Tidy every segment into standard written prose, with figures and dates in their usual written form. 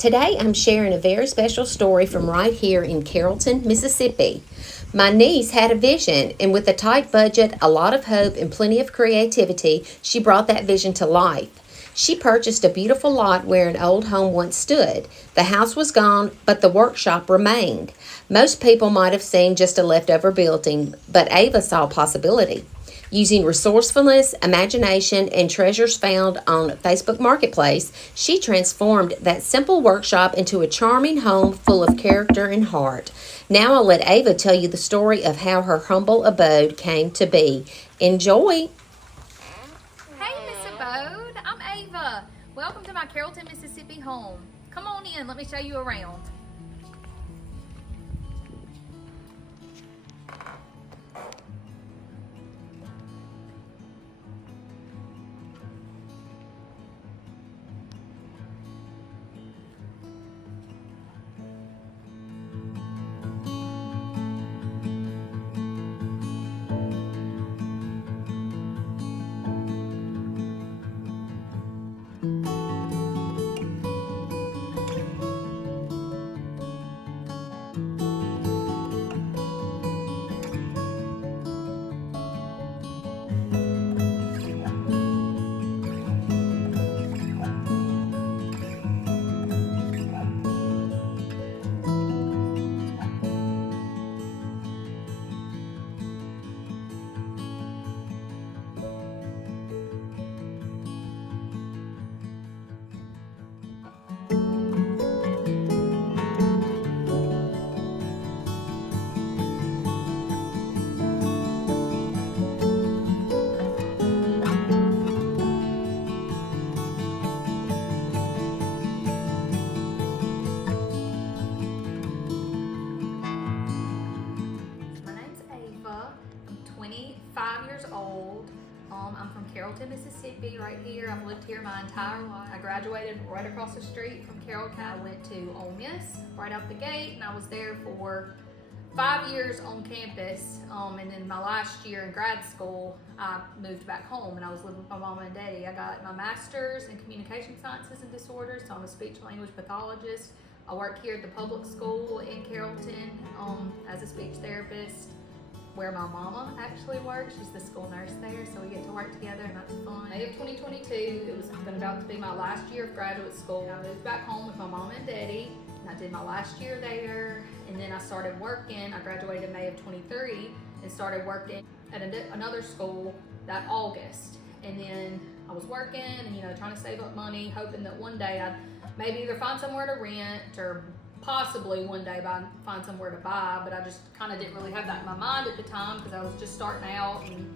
Today I'm sharing a very special story from right here in Carrollton, Mississippi. My niece had a vision, and with a tight budget, a lot of hope, and plenty of creativity, she brought that vision to life. She purchased a beautiful lot where an old home once stood. The house was gone, but the workshop remained. Most people might have seen just a leftover building, but Ava saw possibility. Using resourcefulness, imagination, and treasures found on Facebook Marketplace, she transformed that simple workshop into a charming home full of character and heart. Now I'll let Ava tell you the story of how her humble abode came to be. Enjoy! Hey, Miss Abode. I'm Ava. Welcome to my Carrollton, Mississippi home. Come on in. Let me show you around. My name's Ava. I'm 25 years old. I'm from Carrollton, Mississippi, right here. I've lived here my entire life. I graduated right across the street from Carrollton. I went to Ole Miss right out the gate, and I was there for 5 years on campus. And then my last year in grad school, I moved back home, and I was living with my mama and daddy. I got my master's in communication sciences and disorders, so I'm a speech language pathologist. I work here at the public school in Carrollton as a speech therapist, where my mama actually works. She's the school nurse there, so we get to work together, and that's fun. May of 2022, it was about to be my last year of graduate school. I moved back home with my mama and daddy, and I did my last year there, and then I started working. I graduated in May of 23 and started working at another school that August. And then I was working and, trying to save up money, hoping that one day I'd maybe either find somewhere to rent or possibly one day find somewhere to buy, but I just kind of didn't really have that in my mind at the time because I was just starting out and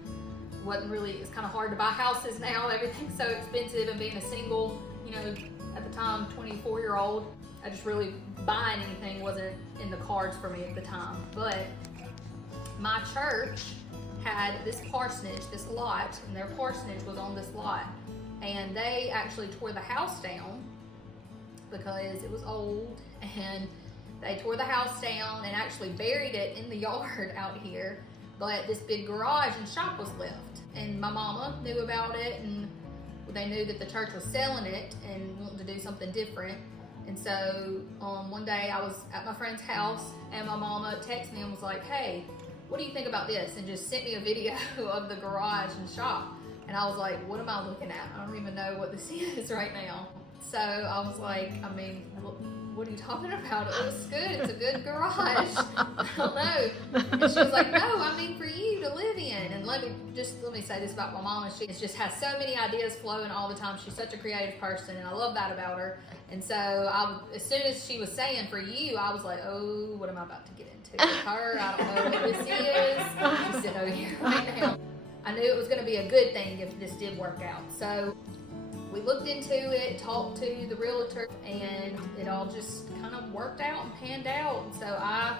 it's kind of hard to buy houses now. Everything's so expensive, and being a single, at the time, 24-year-old, I just really buying anything wasn't in the cards for me at the time. But my church had this parsonage, this lot, and their parsonage was on this lot, and they actually tore the house down because it was old, and they tore the house down and actually buried it in the yard out here, but this big garage and shop was left, and my mama knew about it, and they knew that the church was selling it and wanting to do something different. And so one day I was at my friend's house, and my mama texted me and was like, "Hey, what do you think about this?" and just sent me a video of the garage and shop. And I was like, what am I looking at? I don't even know what this is right now. So I was like, what are you talking about? It looks good. It's a good garage. I don't know. And she was like, no, for you to live in. And let me say this about my mama. She just has so many ideas flowing all the time. She's such a creative person, and I love that about her. And so as soon as she was saying for you, I was like, oh, what am I about to get into with her? I don't know what this is. She's sitting over here right now. I knew it was going to be a good thing if this did work out. So we looked into it, talked to the realtor, and it all just kind of worked out and panned out. And so I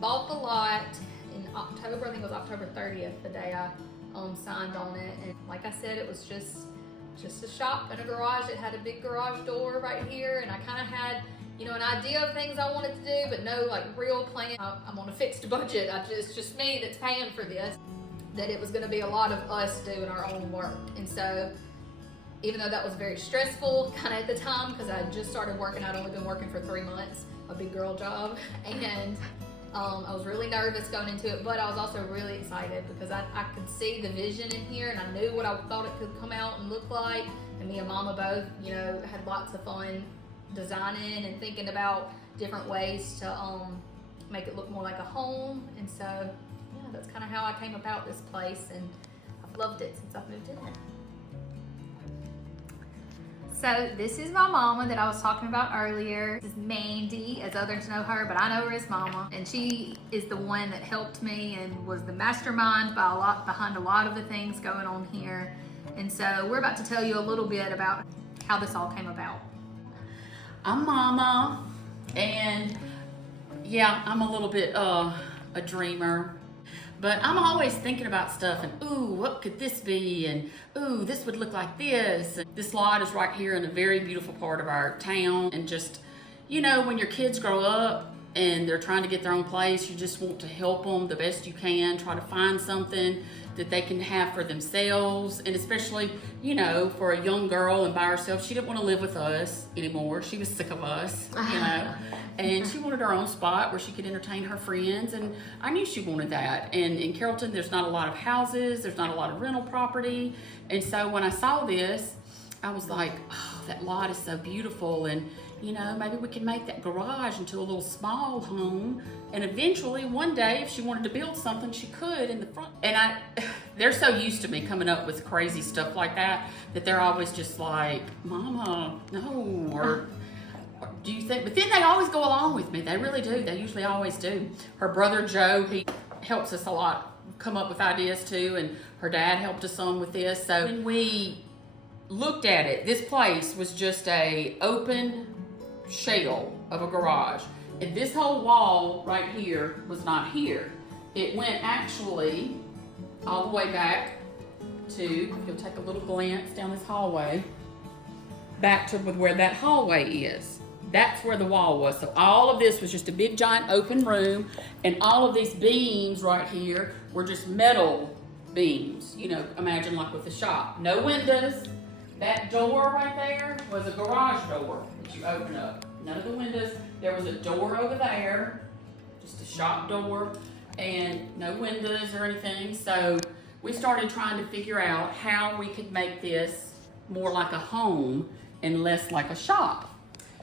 bought the lot in October. I think it was October 30th, the day I signed on it. And like I said, it was just a shop and a garage. It had a big garage door right here, and I kind of had an idea of things I wanted to do, but no real plan. I'm on a fixed budget. It's just me that's paying for this. That it was going to be a lot of us doing our own work. And so even though that was very stressful kind of at the time, because I had just started working. I'd only been working for 3 months, a big girl job, and I was really nervous going into it, but I was also really excited because I could see the vision in here, and I knew what I thought it could come out and look like. And me and Mama both, you know, had lots of fun designing and thinking about different ways to make it look more like a home. And so, yeah, that's kind of how I came about this place, and I've loved it since I've moved in. So this is my mama that I was talking about earlier. This is Mandy, as others know her, but I know her as Mama. And she is the one that helped me and was the mastermind behind a lot of the things going on here. And so we're about to tell you a little bit about how this all came about. I'm Mama, and yeah, I'm a little bit a dreamer. But I'm always thinking about stuff and, ooh, what could this be? And, ooh, this would look like this. And this lot is right here in a very beautiful part of our town. And just, you know, when your kids grow up and they're trying to get their own place, you just want to help them the best you can, try to find something that they can have for themselves. And especially, you know, for a young girl and by herself, she didn't want to live with us anymore. She was sick of us, you know. And she wanted her own spot where she could entertain her friends, and I knew she wanted that. And in Carrollton, there's not a lot of houses, there's not a lot of rental property. And so when I saw this, I was like, oh, that lot is so beautiful, and you know, maybe we can make that garage into a little small home. And eventually, one day, if she wanted to build something, she could in the front. And they're so used to me coming up with crazy stuff like that they're always just like, Mama, no, or do you think? But then they always go along with me. They really do. They usually always do. Her brother Joe, he helps us a lot come up with ideas too, and her dad helped us some with this. So when we looked at it, this place was just a open shell of a garage. And this whole wall right here was not here. It went actually all the way back to, you'll take a little glance down this hallway, back to where that hallway is. That's where the wall was. So all of this was just a big giant open room, and all of these beams right here were just metal beams. You know, imagine like with the shop. No windows. That door right there was a garage door that you open up. None of the windows. There was a door over there, just a shop door, and no windows or anything. So we started trying to figure out how we could make this more like a home and less like a shop.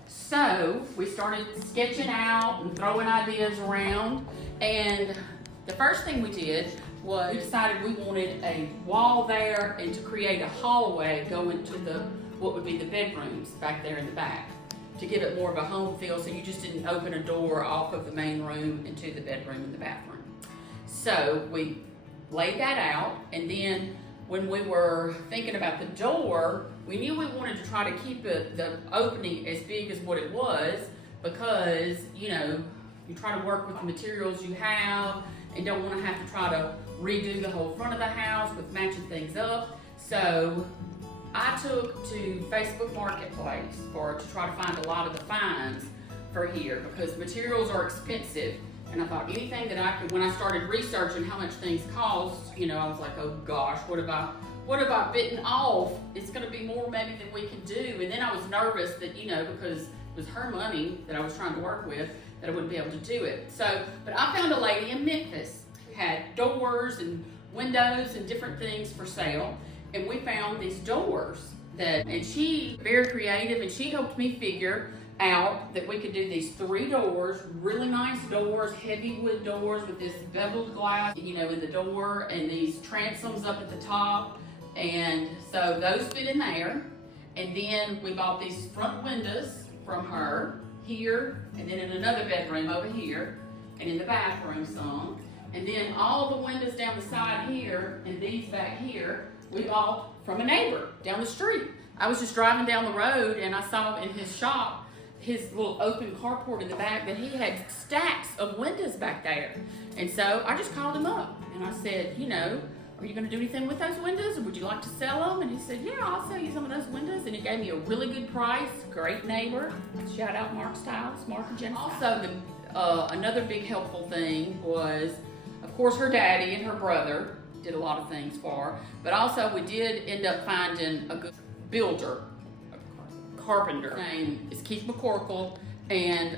So we started sketching out and throwing ideas around, and the first thing we did was we decided we wanted a wall there and to create a hallway going to what would be the bedrooms back there in the back, to give it more of a home feel, so you just didn't open a door off of the main room into the bedroom and the bathroom. So we laid that out, and then when we were thinking about the door, we knew we wanted to try to keep the opening as big as what it was, because, you know, you try to work with the materials you have and don't want to have to try to redo the whole front of the house with matching things up. So I took to Facebook Marketplace to try to find a lot of the finds for here, because materials are expensive. And I thought anything that I could, when I started researching how much things cost, you know, I was like, oh gosh, what have I bitten off? It's gonna be more maybe than we can do. And then I was nervous that, you know, because it was her money that I was trying to work with, that I wouldn't be able to do it. So, but I found a lady in Memphis who had doors and windows and different things for sale. And we found these doors and she very creative, and she helped me figure out that we could do these 3 doors, really nice doors, heavy wood doors with this beveled glass, you know, in the door, and these transoms up at the top. And so those fit in there. And then we bought these front windows from her here, and then in another bedroom over here, and in the bathroom some. And then all the windows down the side here, and these back here, we bought from a neighbor down the street. I was just driving down the road, and I saw in his shop, his little open carport in the back, that he had stacks of windows back there. And so I just called him up and I said, you know, are you going to do anything with those windows, or would you like to sell them? And he said, yeah, I'll sell you some of those windows. And he gave me a really good price. Great neighbor. Shout out Mark Stiles, Mark and Jenna. Also, another big helpful thing was, of course, her daddy and her brother did a lot of things for her, but also we did end up finding a good builder, carpenter. His name is Keith McCorkle, and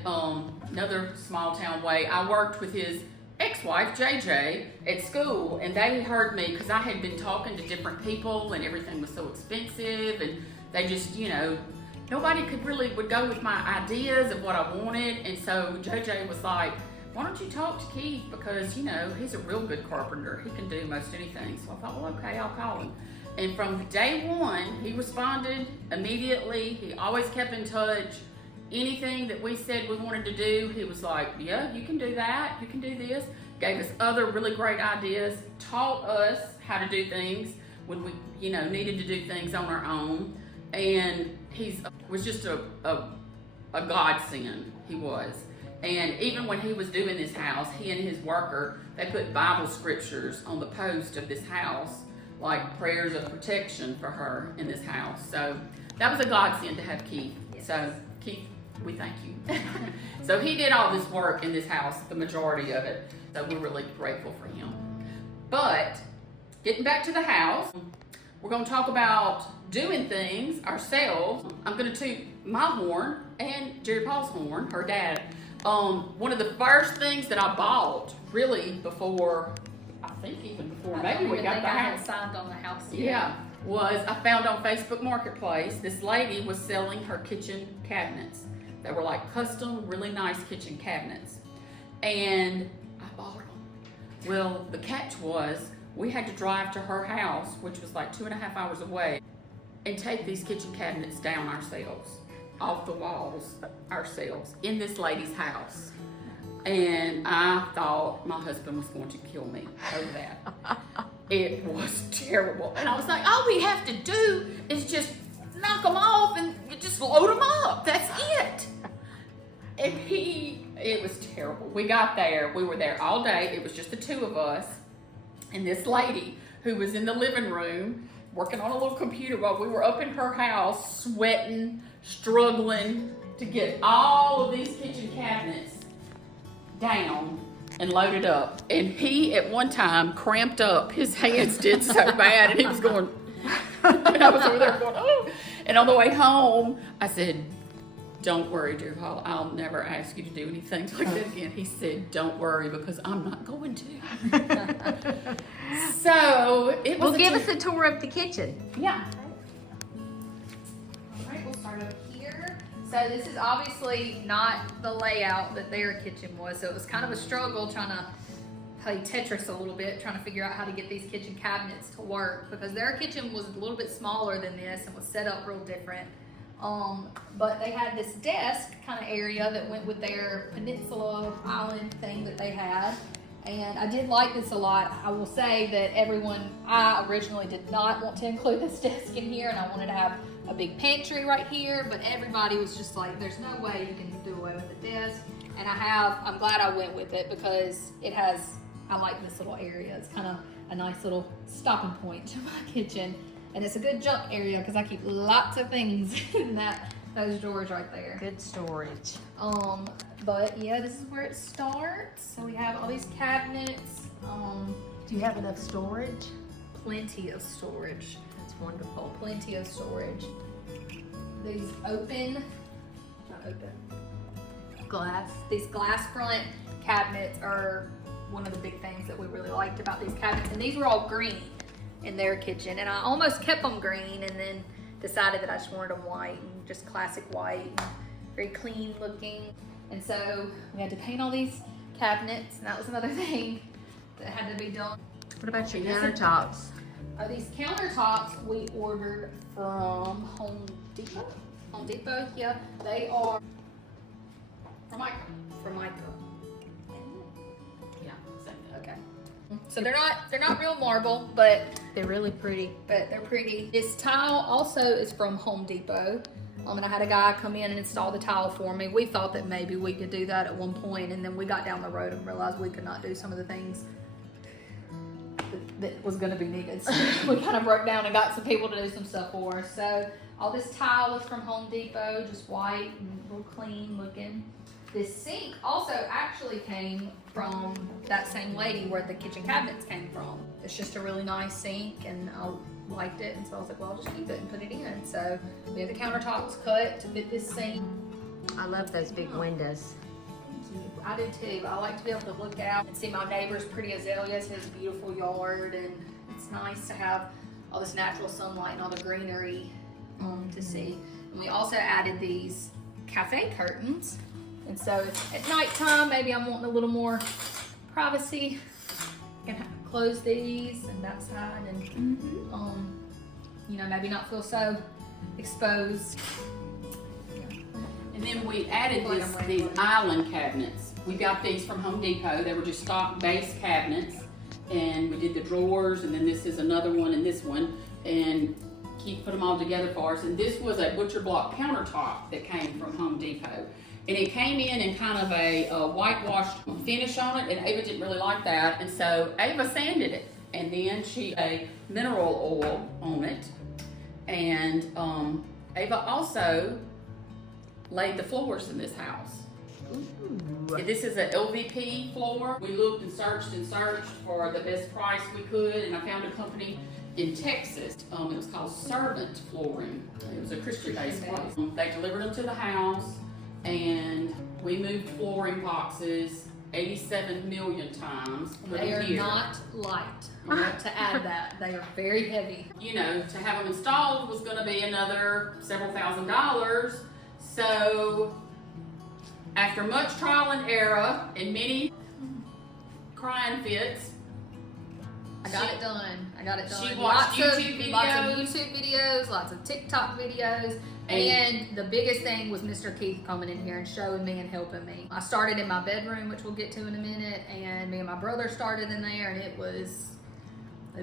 another small town way. I worked with his ex-wife JJ at school, and they heard me because I had been talking to different people, and everything was so expensive, and they just, you know, nobody would go with my ideas of what I wanted. And so JJ was like, why don't you talk to Keith, because, you know, he's a real good carpenter. He can do most anything. So I thought, well, okay, I'll call him. And from day one, he responded immediately. He always kept in touch. Anything that we said we wanted to do, he was like, yeah, you can do that. You can do this. Gave us other really great ideas. Taught us how to do things when we, you know, needed to do things on our own. And was just a godsend. He was. And even when he was doing this house, he and his worker, they put Bible scriptures on the post of this house, like prayers of protection for her in this house. So that was a godsend to have Keith. Yes. So Keith, we thank you. So he did all this work in this house, the majority of it. So we're really grateful for him. But getting back to the house, we're going to talk about doing things ourselves. I'm going to toot my horn and Jerry Paul's horn, her dad. One of the first things that I bought, really before, I think even before maybe we got the house. Signed on the house yet. Yeah, was I found on Facebook Marketplace, this lady was selling her kitchen cabinets. They were like custom, really nice kitchen cabinets. And I bought them. Well, the catch was we had to drive to her house, which was like 2.5 hours away, and take these kitchen cabinets down ourselves, off the walls ourselves, in this lady's house. And I thought my husband was going to kill me over that. It was terrible. And I was like, all we have to do is just knock them off and just load them up. That's it. And it was terrible. We got there. We were there all day. It was just the two of us. And this lady who was in the living room working on a little computer while we were up in her house, sweating, struggling to get all of these kitchen cabinets down and loaded up. And he, at one time, cramped up. His hands did so bad, and he was going, and I was over there going, oh. And on the way home, I said, don't worry, dear Paul, I'll never ask you to do anything like that again. He said, don't worry, because I'm not going to. So it was. Well, give us a tour of the kitchen. Yeah. All right, we'll start over here. So this is obviously not the layout that their kitchen was, so it was kind of a struggle trying to play Tetris a little bit, trying to figure out how to get these kitchen cabinets to work, because their kitchen was a little bit smaller than this and was set up real different. But they had this desk kind of area that went with their peninsula island thing that they had. And I did like this a lot. I will say that I originally did not want to include this desk in here, and I wanted to have a big pantry right here, but everybody was just like, there's no way you can do away with the desk. And I'm glad I went with it, because I like this little area. It's kind of a nice little stopping point to my kitchen. And it's a good junk area because I keep lots of things in those drawers right there. Good storage. But yeah, this is where it starts. So we have all these cabinets. Do you have enough storage? Plenty of storage. That's wonderful. Plenty of storage. These these glass front cabinets are one of the big things that we really liked about these cabinets. And these were all green in their kitchen, and I almost kept them green and then decided that I just wanted them white, and just classic white, and very clean looking. And so we had to paint all these cabinets, and that was another thing that had to be done. What about your countertops? These countertops we ordered from Home Depot. Home Depot, yeah, they are from Micah. Yeah, same thing. Okay. So they're not real marble, but They're really pretty. they're pretty. This tile also is from Home Depot. And I had a guy come in and install the tile for me. We thought that maybe we could do that at one point, and then we got down the road and realized we could not do some of the things that was going to be needed. So we kind of broke down and got some people to do some stuff for us. So all this tile is from Home Depot, just white and real clean looking. This sink also actually came from that same lady where the kitchen cabinets came from. It's just a really nice sink, and I liked it, and so I was like, well, I'll just keep it and put it in. So we have the countertops cut to fit this sink. I love those big windows. Thank you. I do too. I like to be able to look out and see my neighbor's pretty azaleas, his beautiful yard, and it's nice to have all this natural sunlight and all the greenery to see. And we also added these cafe curtains. And so if at nighttime, maybe I'm wanting a little more privacy, I can close these and that side and, you know, maybe not feel so exposed. And then we added these island cabinets. We got these from Home Depot. They were just stock base cabinets. And we did the drawers, and then this is another one and this one. And Keith put them all together for us. And this was a butcher block countertop that came from Home Depot. And it came in kind of a whitewashed finish on it, and Ava didn't really like that. And so Ava sanded it. And then she a mineral oil on it. And Ava also laid the floors in this house. Ooh. This is an LVP floor. We looked and searched for the best price we could, and I found a company in Texas. It was called Servant Flooring. It was a Christian-based place. They delivered them to the house, and we moved flooring boxes 87 million times. They are not light. I want to add that. They are very heavy. You know, to have them installed was going to be another several $1,000s. So, after much trial and error and many crying fits, I got it done. She watched YouTube videos. Lots of YouTube videos, lots of TikTok videos. And the biggest thing was Mr. Keith coming in here and showing me and helping me. I started in my bedroom, which we'll get to in a minute, and me and my brother started in there, and it was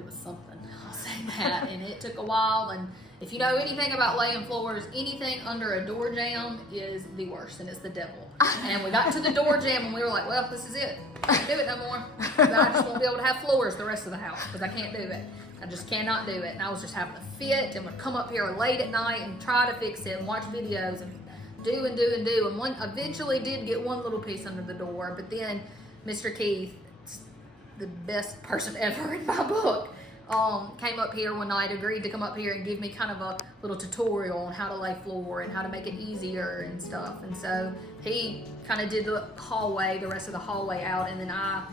something. I'll say that. And it took a while. And if you know anything about laying floors, anything under a door jamb is the worst, and it's the devil. And we got to the door jamb, and we were like, well, this is it. I can't do it no more. I just won't be able to have floors the rest of the house because I can't do it. I just cannot do it. And I was just having a fit and would come up here late at night and try to fix it and watch videos and do. And one eventually did get one little piece under the door, but then Mr. Keith, the best person ever in my book, came up here one night, agreed to come up here and give me kind of a little tutorial on how to lay floor and how to make it easier and stuff. And so he kind of did the rest of the hallway out, and then I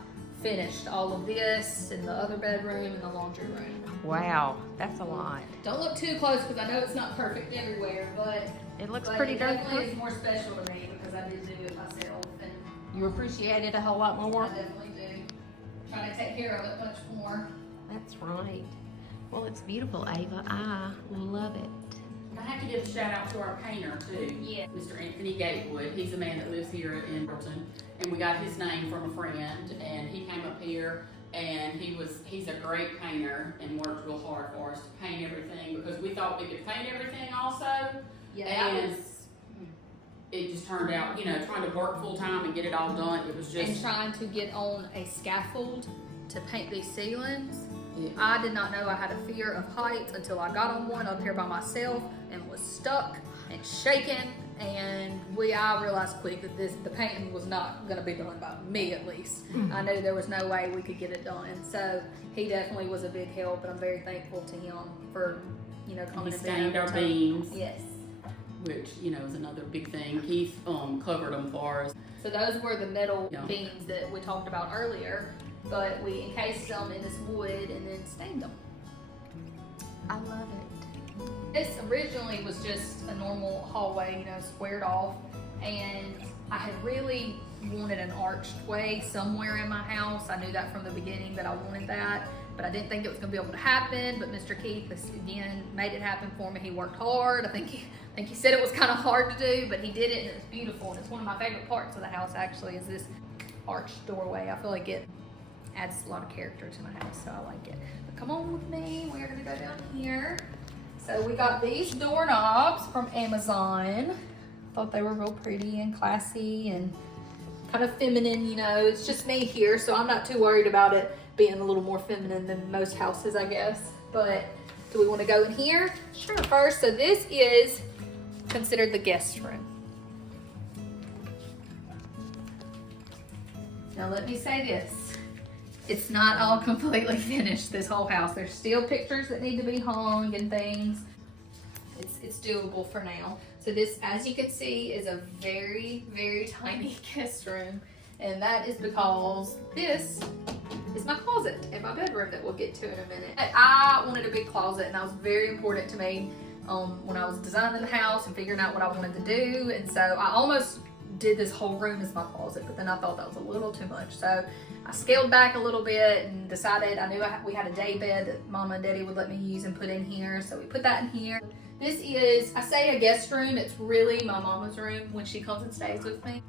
finished all of this in the other bedroom and the laundry room. Wow, that's a lot. Don't look too close because I know it's not perfect everywhere, but it looks pretty darn good. It's more special to me because I did do it myself, and you appreciate it a whole lot more. I definitely do. Try to take care of it much more. That's right. Well, it's beautiful, Ava. I love it. I have to give a shout out to our painter too. Yeah. Mr. Anthony Gatewood. He's a man that lives here in Carrollton, and we got his name from a friend, and he came up here, and he's a great painter and worked real hard for us to paint everything because we thought we could paint everything also. Yeah. And it just turned out, you know, trying to work full time and get it all done, it was just. And trying to get on a scaffold to paint these ceilings. Yeah. I did not know I had a fear of heights until I got on one up here by myself and was stuck and shaking, and I realized quick that the painting was not going to be done by me, at least. I knew there was no way we could get it done, so he definitely was a big help, and I'm very thankful to him for, you know, coming He and stained our beams. Yes. Which, you know, is another big thing. Keith covered them for us. So those were the metal beams that we talked about earlier, but we encased them in this wood and then stained them. I love it. This originally was just a normal hallway, you know, squared off, and I had really wanted an arched way somewhere in my house. I knew that from the beginning that I wanted that, but I didn't think it was going to be able to happen. But Mr. Keith, again, made it happen for me. He worked hard. I think he said it was kind of hard to do, but he did it, and it's beautiful. And it's one of my favorite parts of the house, actually, is this arched doorway. I feel like it adds a lot of character to my house, so I like it. But come on with me. We're going to go down here. So we got these doorknobs from Amazon. Thought they were real pretty and classy and kind of feminine, you know. It's just me here, so I'm not too worried about it being a little more feminine than most houses, I guess. But do we want to go in here? Sure. First, so this is considered the guest room. Now let me say this. It's not all completely finished, this whole house. There's still pictures that need to be hung and things. It's doable for now. So this, as you can see, is a very, very tiny guest room. And that is because this is my closet in my bedroom that we'll get to in a minute. I wanted a big closet, and that was very important to me when I was designing the house and figuring out what I wanted to do. And so I almost did this whole room as my closet, but then I thought that was a little too much. So I scaled back a little bit and decided, I knew we had a day bed that Mama and Daddy would let me use and put in here. So we put that in here. This is, I say a guest room, it's really my mama's room when she comes and stays with me.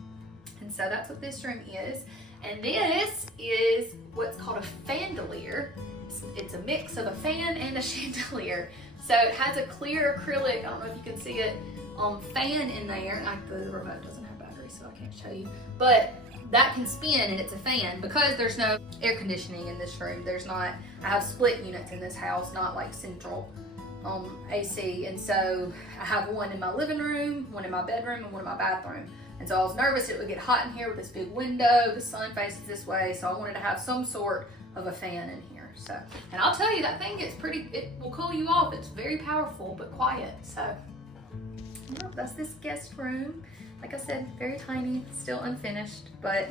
And so that's what this room is. And this is what's called a fandelier. It's a mix of a fan and a chandelier. So it has a clear acrylic, I don't know if you can see it, fan in there. The remote doesn't have batteries, so I can't show you. But that can spin, and it's a fan because there's no air conditioning in this room. I have split units in this house, not like central AC. And so I have one in my living room, one in my bedroom, and one in my bathroom. And so I was nervous it would get hot in here with this big window. The sun faces this way, so I wanted to have some sort of a fan in here. So, and I'll tell you, that thing gets it will cool you off. It's very powerful, but quiet. So, well, that's this guest room. Like I said, very tiny, still unfinished, but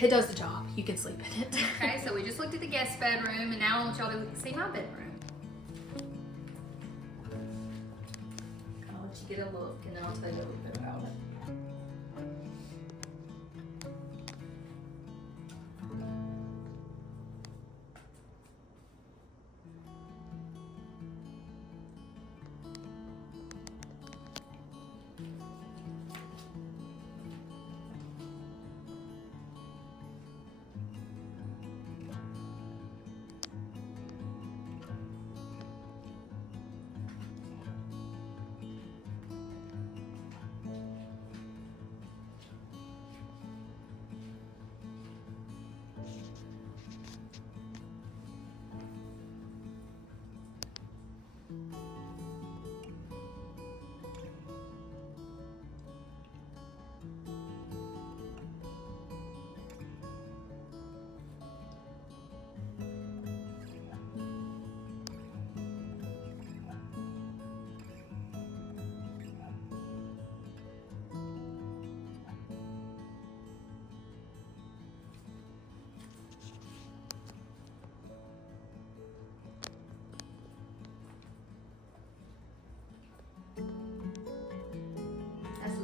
it does the job. You can sleep in it. Okay, so we just looked at the guest bedroom, and now I want y'all to see my bedroom. I'll let you get a look, and then I'll tell you a little bit about it.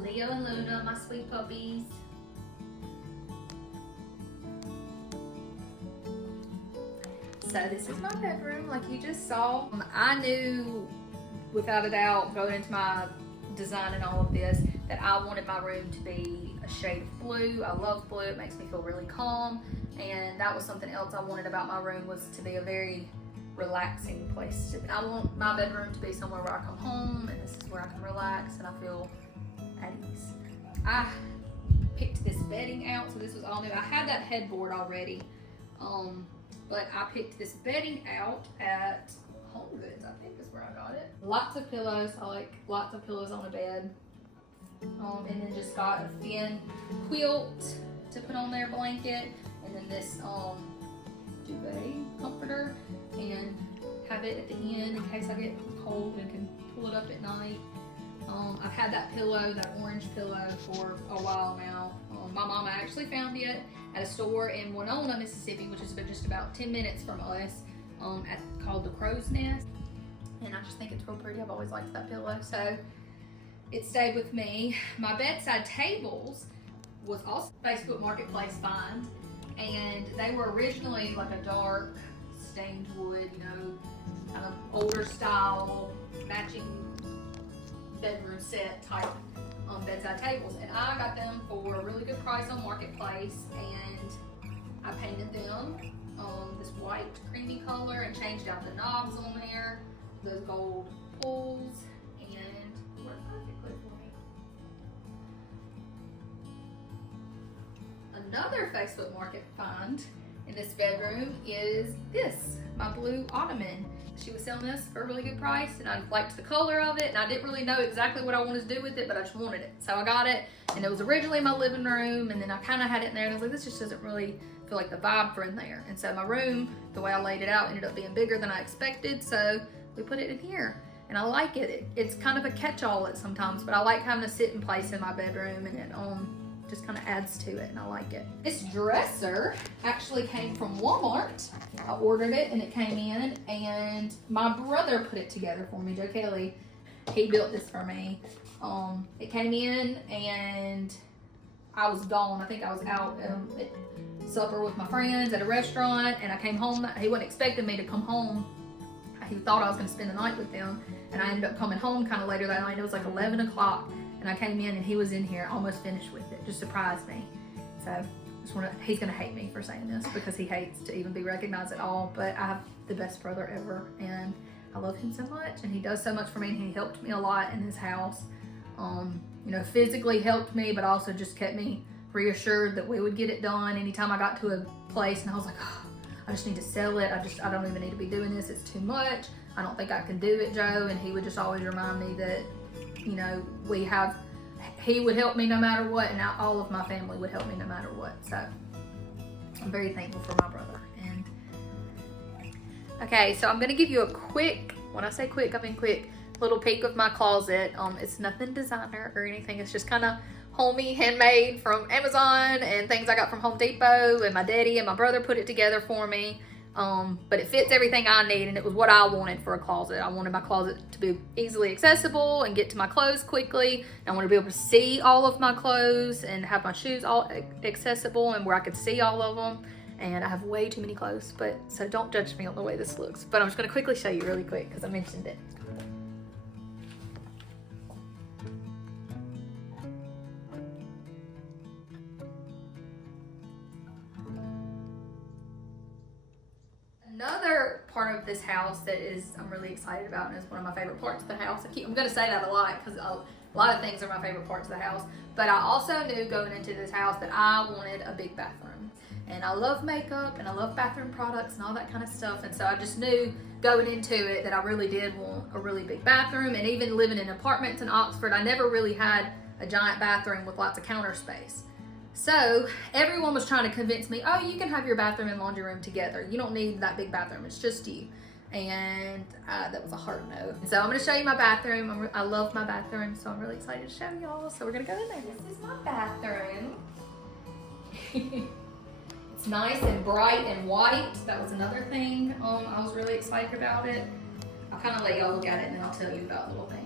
Leo and Luna, my sweet puppies. So this is my bedroom, like you just saw. I knew without a doubt going into my design and all of this that I wanted my room to be a shade of blue. I love blue, it makes me feel really calm. And that was something else I wanted about my room, was to be a very relaxing place. I want my bedroom to be somewhere where I come home and this is where I can relax and I feel at ease. I picked this bedding out, so this was all new. I had that headboard already, but I picked this bedding out at HomeGoods, I think is where I got it. Lots of pillows, I like lots of pillows on a bed. And then just got a thin quilt to put on their blanket, and then this duvet comforter, and have it at the end in case I get cold and can pull it up at night. I've had that pillow, that orange pillow, for a while now. My mama actually found it at a store in Winona, Mississippi, which is just about 10 minutes from us, called the Crow's Nest. And I just think it's real pretty. I've always liked that pillow, so it stayed with me. My bedside tables was also Facebook Marketplace find, and they were originally like a dark stained wood, you know, kind of older style, matching bedroom set type bedside tables, and I got them for a really good price on Marketplace, and I painted them this white creamy color and changed out the knobs on there, those gold pulls, and worked perfectly for me. Another Facebook Market find in this bedroom is this, my blue ottoman. She was selling this for a really good price, and I liked the color of it, and I didn't really know exactly what I wanted to do with it, but I just wanted it. So I got it, and it was originally in my living room, and then I kind of had it in there, and I was like, this just doesn't really feel like the vibe for in there. And so my room, the way I laid it out, ended up being bigger than I expected, so we put it in here. And I like it. It's kind of a catch-all at sometimes, but I like having a sit-in place in my bedroom, and it just kind of adds to it, and I like it. This dresser actually came from Walmart. I ordered it, and it came in, and my brother put it together for me, Joe Kelly. He built this for me. It came in, and I was gone. I think I was out at supper with my friends at a restaurant, and I came home. He wasn't expecting me to come home. He thought I was going to spend the night with them, and I ended up coming home kind of later that night. It was like 11 o'clock, and I came in, and he was in here, almost finished with it. Just surprised me. So he's going to hate me for saying this because he hates to even be recognized at all, but I have the best brother ever, and I love him so much, and he does so much for me, and he helped me a lot in his house. You know, physically helped me, but also just kept me reassured that we would get it done. Anytime I got to a place and I was like, oh, I just need to sell it. I don't even need to be doing this. It's too much. I don't think I can do it, Joe. And he would just always remind me that, you know, he would help me no matter what, and all of my family would help me no matter what. So I'm very thankful for my brother. And okay, so I'm gonna give you a quick, when I say quick, I mean quick, little peek of my closet. It's nothing designer or anything. It's just kind of homey, handmade from Amazon and things I got from Home Depot, and my daddy and my brother put it together for me. But it fits everything I need, and it was what I wanted for a closet. I wanted my closet to be easily accessible and get to my clothes quickly. I wanted to be able to see all of my clothes and have my shoes all accessible and where I could see all of them. And I have way too many clothes, so don't judge me on the way this looks. But I'm just gonna quickly show you really quick because I mentioned it. Another part of this house that I'm really excited about, and is one of my favorite parts of the house. I'm going to say that a lot because a lot of things are my favorite parts of the house. But I also knew going into this house that I wanted a big bathroom. And I love makeup and I love bathroom products and all that kind of stuff. And so I just knew going into it that I really did want a really big bathroom. And even living in apartments in Oxford, I never really had a giant bathroom with lots of counter space. So everyone was trying to convince me, oh, you can have your bathroom and laundry room together. You don't need that big bathroom. It's just you. And that was a hard no. So I'm going to show you my bathroom. I love my bathroom, so I'm really excited to show y'all. So we're going to go in there. This is my bathroom. It's nice and bright and white. That was another thing. I was really excited about it. I'll kind of let y'all look at it, and then I'll tell you about little things.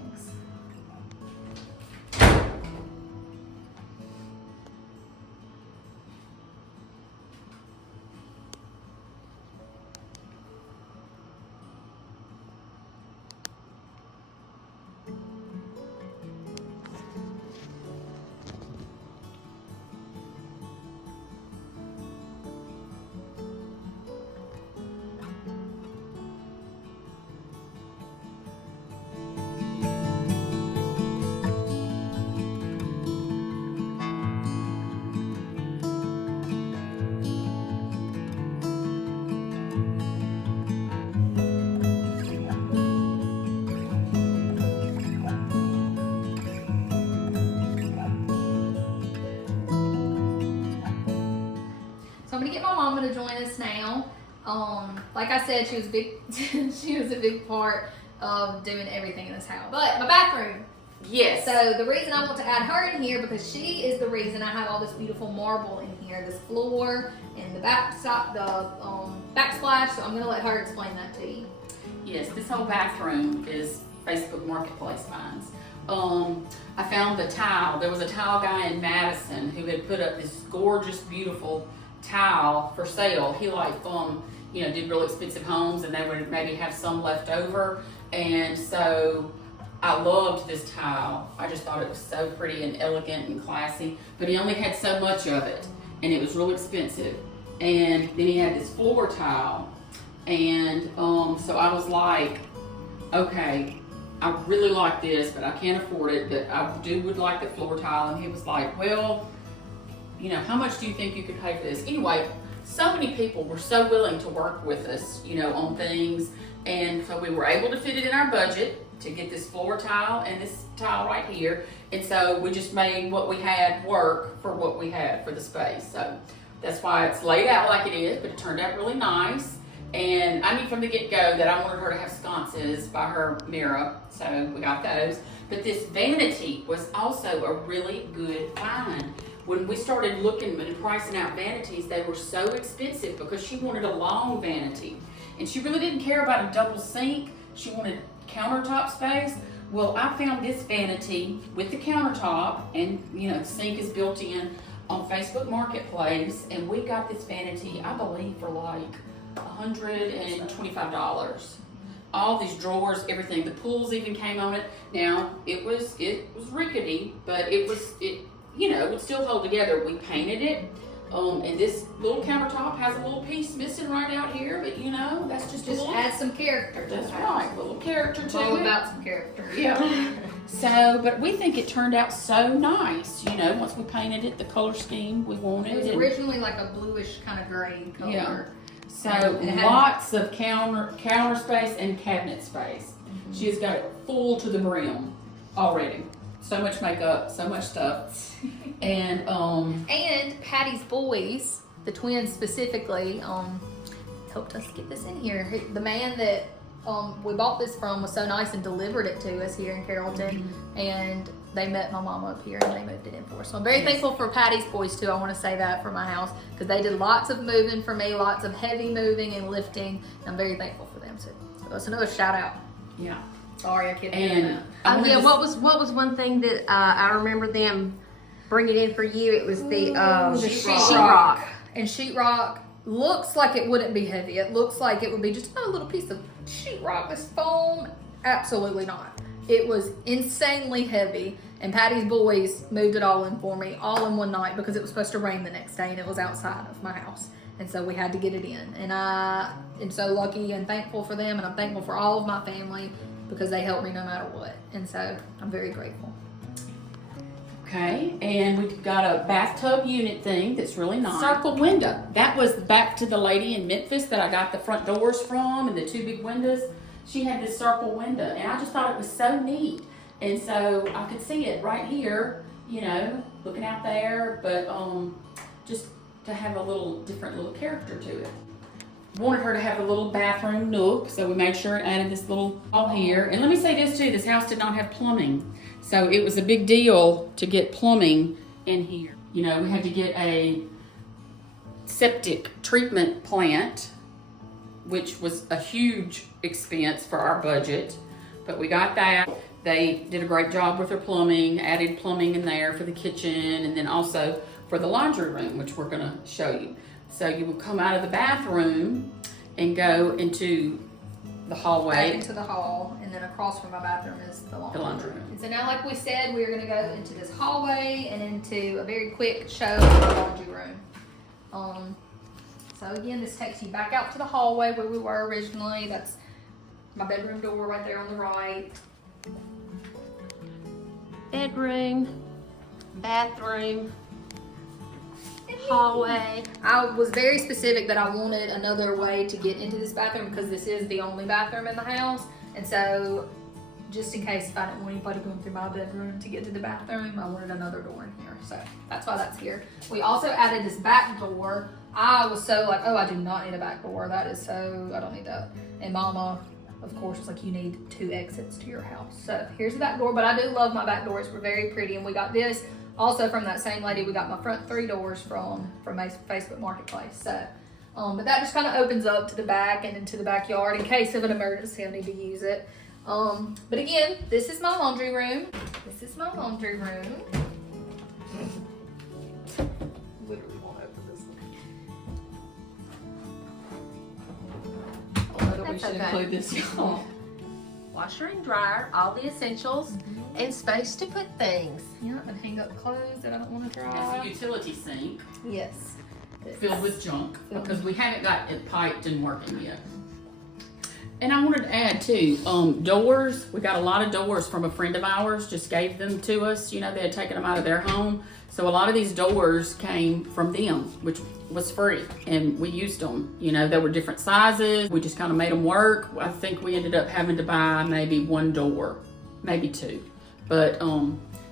So I'm gonna get my mama to join us now. Like I said, she was a big part of doing everything in this house. But my bathroom. Yes. So the reason I want to add her in here because she is the reason I have all this beautiful marble in here, this floor and the backsplash. So I'm gonna let her explain that to you. Yes, this whole bathroom is Facebook Marketplace finds. I found the tile. There was a tile guy in Madison who had put up this gorgeous, beautiful tile for sale. He did real expensive homes, and they would maybe have some left over. And so I loved this tile. I just thought it was so pretty and elegant and classy, but he only had so much of it, and it was real expensive. And then he had this floor tile, and so I was like, okay, I really like this, but I can't afford it, but I would like the floor tile. And he was like, well, how much do you think you could pay for this? Anyway, so many people were so willing to work with us, you know, on things. And so we were able to fit it in our budget to get this floor tile and this tile right here. And so we just made what we had work for what we had for the space. So that's why it's laid out like it is, but it turned out really nice. And I knew from the get-go that I wanted her to have sconces by her mirror, so we got those. But this vanity was also a really good find. When we started looking and pricing out vanities, they were so expensive because she wanted a long vanity. And she really didn't care about a double sink. She wanted countertop space. Well, I found this vanity with the countertop, and you know, the sink is built in on Facebook Marketplace, and we got this vanity, I believe, for like $125. All these drawers, everything. The pools even came on it. Now it was rickety, but it you know, it would still hold together. We painted it, and this little countertop has a little piece missing right out here, but you know, that's just a little. Add some character. That's right, a little character to All it. about some character. Yeah. So, but we think it turned out so nice. You know, once we painted it, the color scheme we wanted. It was and- originally like a bluish kind of gray color. Yeah. So And it had- lots of counter space and cabinet space. She has got it full to the brim already. So much makeup, so much stuff. And And Patty's boys, the twins specifically, helped us get this in here. The man that we bought this from was so nice and delivered it to us here in Carrollton, and they met my mama up here and they moved it in for us. So I'm very thankful for Patty's boys too. I want to say that for my house because they did lots of moving for me, lots of heavy moving and lifting. And I'm very thankful for them. So that's another shout out. yeah. Sorry, I can't do And that. I wanted Yeah, to- what was one thing that I remember them bringing in for you? It was the sheetrock. And sheetrock looks like it wouldn't be heavy. It looks like it would be just a little piece of sheetrock, this foam. Absolutely not. It was insanely heavy. And Patty's boys moved it all in for me, all in one night, because it was supposed to rain the next day and it was outside of my house. And so we had to get it in. And I am so lucky and thankful for them. And I'm thankful for all of my family because they helped me no matter what. And so I'm very grateful. Okay, and we've got a bathtub unit thing that's really nice. Circle window. That was back to the lady in Memphis that I got the front doors from and the two big windows. She had this circle window, and I just thought it was so neat. And so I could see it right here, you know, looking out there, but just to have a little different little character to it. Wanted her to have a little bathroom nook, so we made sure and added this little hall here. And let me say this too, this house did not have plumbing. So it was a big deal to get plumbing in here. You know, we had to get a septic treatment plant, which was a huge expense for our budget, but we got that. They did a great job with their plumbing, added plumbing in there for the kitchen, and then also for the laundry room, which we're gonna show you. So you would come out of the bathroom and go into the hallway. Back into the hall, and then across from my bathroom is the laundry room. And so now, like we said, we're gonna go into this hallway and into a very quick show of the laundry room. So again, this takes you back out to the hallway where we were originally. That's my bedroom door right there on the right. Bedroom, bathroom, hallway. I was very specific that I wanted another way to get into this bathroom because this is the only bathroom in the house. And so just in case if I didn't want anybody going through my bedroom to get to the bathroom, I wanted another door in here. So that's why that's here. We also added this back door. I was so like, oh, I do not need a back door. That is so, I don't need that. And Mama, of course, was like, you need 2 exits to your house. So here's the back door, but I do love my back doors. We're very pretty. And we got this also from that same lady. We got my front 3 doors from Facebook Marketplace. So, but that just kind of opens up to the back and into the backyard in case of an emergency I need to use it. But again, this is my laundry room. This is my laundry room. Literally won't open this one. I don't know that we That's should okay. include this, y'all. Washer and dryer, all the essentials, and space to put things. Yeah, and hang up clothes that I don't want to It's a dry. utility sink Yes. filled with junk because we haven't got it piped and working yet. And I wanted to add too, doors. We got a lot of doors from a friend of ours, just gave them to us. They had taken them out of their home. So a lot of these doors came from them, which was free, and we used them. They were different sizes. We just kind of made them work. I think we ended up having to buy maybe one door, maybe two. But,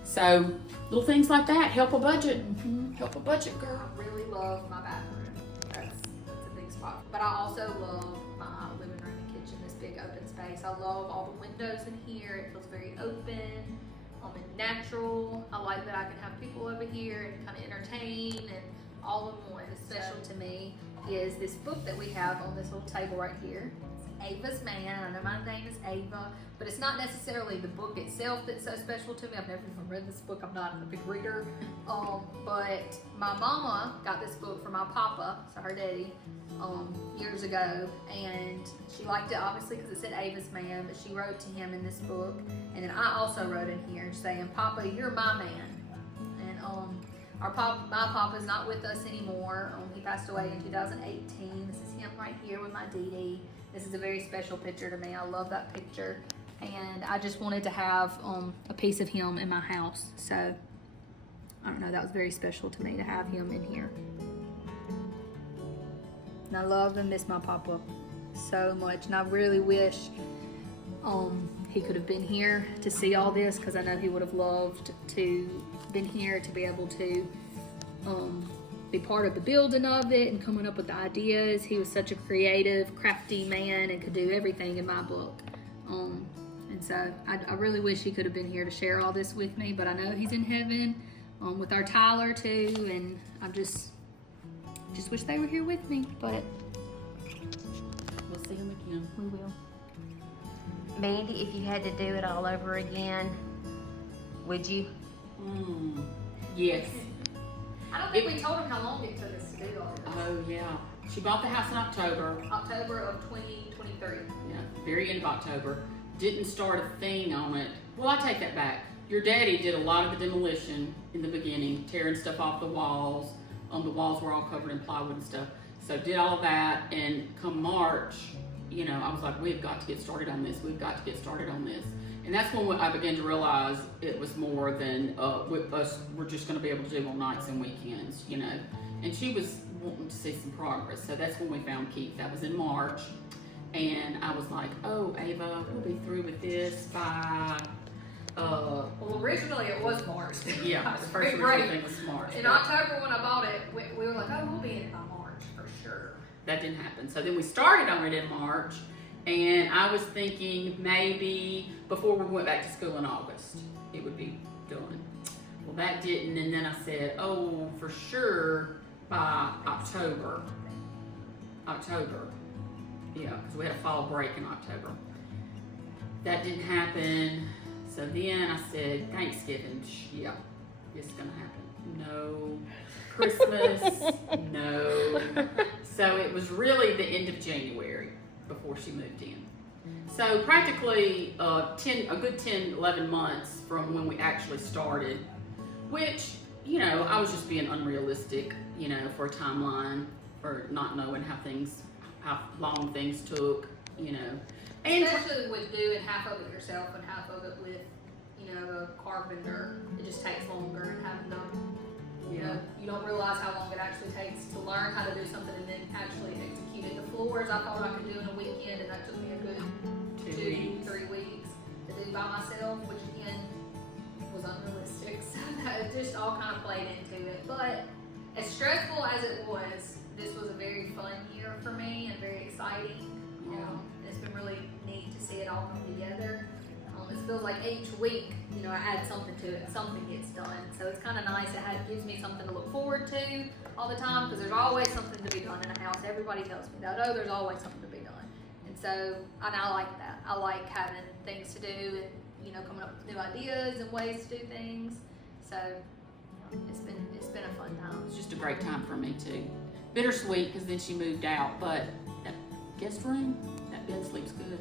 so little things like that help a budget. Help a budget, girl. I really love my bathroom. That's a big spot. But I also love my living room and kitchen, this big open space. I love all the windows in here. It feels very open, and natural. I like that I can have people over here and kind of entertain and all in one. What's special to me is this book that we have on this little table right here. It's Ava's Man. I know my name is Ava, but it's not necessarily the book itself that's so special to me. I've never even read this book. I'm not a big reader. But my mama got this book from my papa, so her daddy, years ago, and she liked it obviously because it said Ava's Man, but she wrote to him in this book, and then I also wrote in here saying, Papa, you're my man. And my papa's not with us anymore. He passed away in 2018. This is him right here with my Dee Dee. This is a very special picture to me. I love that picture, and I just wanted to have a piece of him in my house. So I don't know, that was very special to me to have him in here. And I love and miss my papa so much, and I really wish he could have been here to see all this, because I know he would have loved to been here to be able to be part of the building of it and coming up with the ideas. He was such a creative, crafty man and could do everything in my book. And so I really wish he could have been here to share all this with me, but I know he's in heaven with our Tyler too, and I just wish they were here with me, but We'll see him again. we will. Mandy, if you had to do it all over again, would you? Yes. I don't think we told him how long it took us to do all this. Oh yeah. She bought the house in October. October of 2023. Yeah, very end of October. Didn't start a thing on it. Well, I take that back. Your daddy did a lot of the demolition in the beginning, tearing stuff off the walls. The walls were all covered in plywood and stuff. So did all of that, and come March, I was like, we've got to get started on this. We've got to get started on this. And that's when I began to realize it was more than we're just going to be able to do on nights and weekends, And she was wanting to see some progress. So that's when we found Keith. That was in March. And I was like, oh, Ava, we'll be through with this by... Well, originally it was March. Yeah, the first original thing was March. In October when I bought it, we were like, oh, we'll be in it by March for sure. That didn't happen. So then we started on it in March, and I was thinking maybe before we went back to school in August, it would be done. Well, that didn't, and then I said, oh, for sure by October. Yeah, because we had a fall break in October. That didn't happen. So then I said, Thanksgiving, yeah, it's gonna happen. No. Christmas, no. So it was really the end of January before she moved in. So practically a good 10, 11 months from when we actually started, which, I was just being unrealistic, for a timeline, for not knowing how long things took, And especially with doing half of it yourself and half of it with, a carpenter. It just takes longer, and having them, you don't realize how long it actually takes to learn how to do something and then actually execute it. The floors I thought I could do in a weekend, and that took me a good 2-3 weeks to do by myself, which again was unrealistic. So that just all kind of played into it. But as stressful as it was, this was a very fun year for me and very exciting. It's been really neat to see it all come together. It feels like each week, I add something to it, something gets done. So it's kind of nice. It gives me something to look forward to all the time, because there's always something to be done in a house. Everybody tells me that, there's always something to be done. And so I like that. I like having things to do and, coming up with new ideas and ways to do things. So it's been a fun time. It's just a great time for me too. Bittersweet because then she moved out, but that guest room, that bed sleeps good.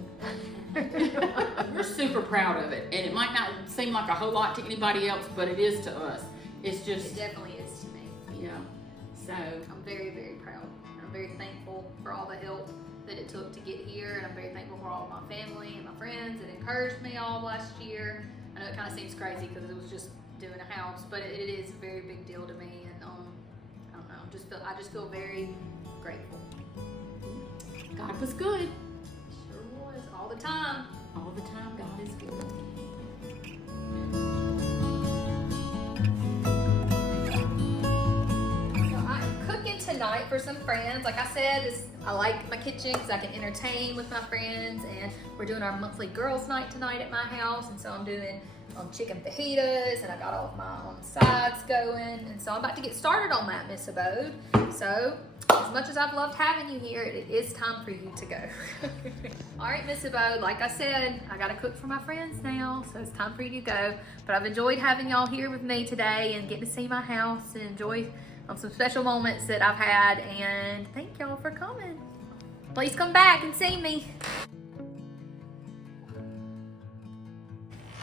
We're super proud of it, and it might not seem like a whole lot to anybody else, but it is to us. It's just, it definitely is to me. Yeah. So I'm very, very proud. I'm very thankful for all the help that it took to get here, and I'm very thankful for all of my family and my friends that encouraged me all last year. I know it kind of seems crazy because it was just doing a house, but it is a very big deal to me, and I don't know, I just feel very grateful. God was good. Sure was, all the time. All the time, God is good. Tonight for some friends. Like I said, I like my kitchen because I can entertain with my friends, and we're doing our monthly girls night tonight at my house, and so I'm doing chicken fajitas, and I got all of my sides going, and so I'm about to get started on that, Miss Abode. So as much as I've loved having you here, it is time for you to go. All right, Miss Abode, like I said, I gotta cook for my friends now, so it's time for you to go. But I've enjoyed having y'all here with me today and getting to see my house and enjoy some special moments that I've had, and thank y'all for coming. Please come back and see me.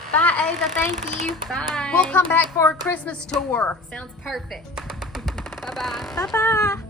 Bye, Ava. Thank you. Bye. We'll come back for a Christmas tour. Sounds perfect. Bye-bye. Bye-bye.